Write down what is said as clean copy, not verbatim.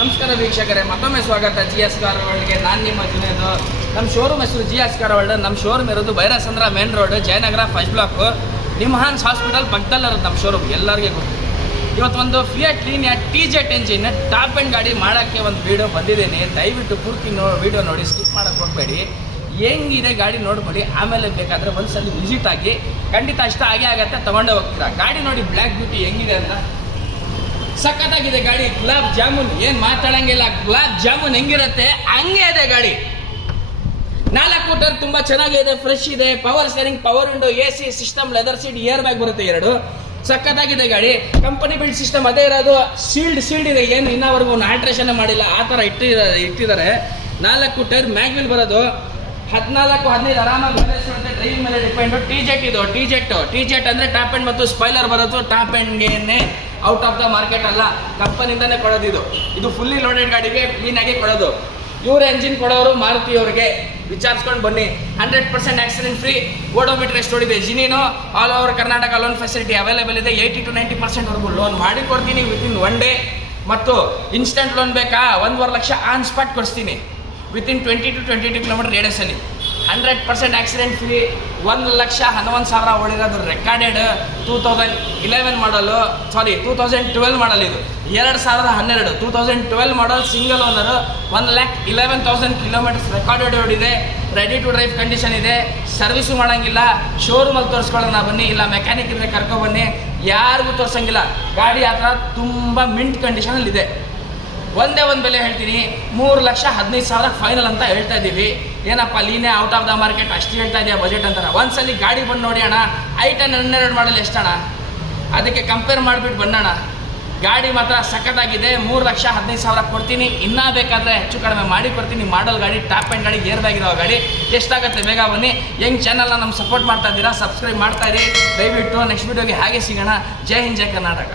ನಮಸ್ಕಾರ ವೀಕ್ಷಕರೇ, ಮತ್ತೊಮ್ಮೆ ಸ್ವಾಗತ GS ಕಾರ್ ವರ್ಲ್ಡ್ಗೆ. ನಾನು ನಿಮ್ಮ ಜುನೇದು. ನಮ್ಮ ಶೋರೂಮ್ ಹೆಸರು GS ಕಾರ್ ವರ್ಲ್ಡ್. ನಮ್ಮ ಶೋರೂಮ್ ಇರೋದು Byrasandra main road, Jayanagar first block, NIMHANS hospital ಪಕ್ಕದಲ್ಲಿರೋದು ನಮ್ಮ ಶೋರೂಮ್. ಎಲ್ಲರಿಗೆ ಗೊತ್ತು. ಇವತ್ತೊಂದು Fiat Linea TZ engine top end ಗಾಡಿ ಮಾಡೋಕ್ಕೆ ಒಂದು ವೀಡಿಯೋ ಬಂದಿದ್ದೀನಿ. ದಯವಿಟ್ಟು ಪೂರ್ತಿ ವೀಡಿಯೋ ನೋಡಿ, ಸ್ಕಿಪ್ ಮಾಡೋಕ್ಕೆ ಹೋಗಬೇಡಿ. ಹೆಂಗಿದೆ ಗಾಡಿ ನೋಡ್ಕೊಳ್ಳಿ, ಆಮೇಲೆ ಬೇಕಾದರೆ ಒಂದ್ಸಲ ವಿಸಿಟ್ ಆಗಿ. ಖಂಡಿತ ಇಷ್ಟ ಆಗೇ ಆಗತ್ತೆ, ತೊಗೊಂಡೇ ಹೋಗ್ತೀರಾ. ಗಾಡಿ ನೋಡಿ ಬ್ಲ್ಯಾಕ್ ಬ್ಯೂಟಿ ಹೆಂಗಿದೆ ಅಂತ. ಸಖತ್ತಾಗಿದೆ ಗಾಡಿ. ಗುಲಾಬ್ ಜಾಮೂನ್, ಏನು ಮಾತಾಡಂಗಿಲ್ಲ. ಗುಲಾಬ್ ಜಾಮೂನ್ ಹೆಂಗಿರುತ್ತೆ ಹಂಗೆ ಇದೆ ಗಾಡಿ. 4 ಫೂಟರ್ ತುಂಬ ಚೆನ್ನಾಗಿದೆ, ಫ್ರೆಶ್ ಇದೆ. Power steering, power window, AC system, leather seat, air bag ಬರುತ್ತೆ 2. ಸಖತ್ತಾಗಿದೆ ಗಾಡಿ. ಕಂಪನಿ ಬಿಲ್ಡ್ ಸಿಸ್ಟಮ್ ಅದೇ ಇರೋದು. ಸೀಲ್ಡ್ ಇದೆ, ಏನು ಇನ್ನವರೆಗೂ ಆಲ್ಟ್ರೇಷನ್ ಮಾಡಿಲ್ಲ, ಆ ಥರ ಇಟ್ಟಿದ್ದಾರೆ. 4 ಟೈರ್ ಮ್ಯಾಗ್ವಿಲ್ ಬರೋದು. 14-15 ಆರಾಮಾಗಿ ಮೈಲೇಜ್ ಕೊಡುತ್ತೆ. ಡ್ರೈವಿಂಗ್ ಮೇಲೆ ಡಿಪೆಂಡು. TZ ಅಂದರೆ ಟಾಪ್ ಆ್ಯಂಡ್ ಮತ್ತು ಸ್ಪೈಲರ್ ಬರೋದು. ಟಾಪ್ ಆ್ಯಂಡ್ಗೆ ಔಟ್ ಆಫ್ ದ ಮಾರ್ಕೆಟ್ ಅಲ್ಲ, ಕಂಪನಿಯಿಂದನೇ ಕೊಡೋದು. ಇದು ಫುಲ್ಲಿ ಲೋಡೆಡ್ ಗಾಡಿಗೆ ಕ್ಲೀನಾಗಿ ಕೊಡೋದು. ಇವ್ರ ಎಂಜಿನ್ ಕೊಡೋರು ಮಾರುತಿ ಅವ್ರಿಗೆ. ವಿಚಾರಿಸ್ಕೊಂಡು ಬನ್ನಿ. 100% ಆಕ್ಸಿಡೆಂಟ್ ಫ್ರೀ. ಓಡೋಮೀಟರ್ ಎಷ್ಟು ಓಡಿದೆ, ಜಿನಿನೋ all over Karnataka loan facility available ಇದೆ. 80-90% ಲೋನ್ ಮಾಡಿ ಕೊಡ್ತೀನಿ ವಿತಿನ್ 1 ಡೇ. ಮತ್ತು ಇನ್ಸ್ಟೆಂಟ್ ಲೋನ್ ಬೇಕಾ, 1.5 ಲಕ್ಷ ಆನ್ ಸ್ಪಾಟ್ ಕೊಡಿಸ್ತೀನಿ ವಿತಿನ್ 20-22 ಕಿಲೋಮೀಟರ್ ರೇಡಿಯಸಲ್ಲಿ. 100% ಆಕ್ಸಿಡೆಂಟ್ ಫ್ರೀ. 1,11,000 ಓಡಿರೋದು. Recorded 2011 model, 2012 model. ಇದು 2012 2012 model, single owner. 1,11,000 kilometres recorded ಓಡಿದೆ. ರೆಡಿ ಟು ಡ್ರೈವ್ ಕಂಡೀಷನ್ ಇದೆ. ಸರ್ವಿಸು ಮಾಡೋಂಗಿಲ್ಲ. ಶೋರೂಮಲ್ಲಿ ತೋರಿಸ್ಕೊಳ್ಳೋಣ ಬನ್ನಿ, ಇಲ್ಲ ಮೆಕ್ಯಾನಿಕ್ ಇದ್ರೆ ಕರ್ಕೊಬನ್ನಿ. ಯಾರಿಗೂ ತೋರಿಸೋಂಗಿಲ್ಲ. ಗಾಡಿ ಆ ಥರ ತುಂಬ ಮಿಂಟ್ ಕಂಡೀಷನಲ್ಲಿದೆ. ಒಂದೇ ಒಂದು ಬೆಲೆ ಹೇಳ್ತೀನಿ, 3,15,000 ಫೈನಲ್ ಅಂತ ಹೇಳ್ತಾ ಇದ್ದೀವಿ. ಏನಪ್ಪ Linea out of the market ಅಷ್ಟು ಹೇಳ್ತಾ ಇದೆಯಾ ಬಜೆಟ್ ಅಂತಾರ. ಒಂದ್ಸಲಿ ಗಾಡಿ ಬಂದು ನೋಡಿ ಅಣ್ಣ. 12 ಮಾಡಲ್ ಎಷ್ಟಣ್ಣ, ಅದಕ್ಕೆ ಕಂಪೇರ್ ಮಾಡಿಬಿಟ್ಟು ಬನ್ನೋಣ. ಗಾಡಿ ಮಾತ್ರ ಸಖತ್ತಾಗಿದೆ. 3,15,000 ಕೊಡ್ತೀನಿ. ಇನ್ನೂ ಬೇಕಾದರೆ ಹೆಚ್ಚು ಕಡಿಮೆ ಮಾಡಿ ಕೊಡ್ತೀನಿ. ಮಾಡಲ್ ಗಾಡಿ, ಟಾಪ್ ಆ್ಯಂಡ್ ಗಾಡಿ, ಗೇರ್ ಬ್ಯಾಗ್ ಇರೋ ಗಾಡಿ. ಎಷ್ಟಾಗುತ್ತೆ ಬೇಗ ಬನ್ನಿ. ಹೆಂಗೆ ಚಾನಲ್ನ ನಮ್ಗೆ ಸಪೋರ್ಟ್ ಮಾಡ್ತಾ ಇದ್ದೀರಾ, ಸಬ್ಸ್ಕ್ರೈಬ್ ಮಾಡ್ತಾ ಇರಿ ದಯವಿಟ್ಟು. ನೆಕ್ಸ್ಟ್ ವೀಡಿಯೋಗೆ ಹಾಗೆ ಸಿಗೋಣ. ಜೈ ಹಿಂದ್, ಜೈ ಕರ್ನಾಟಕ.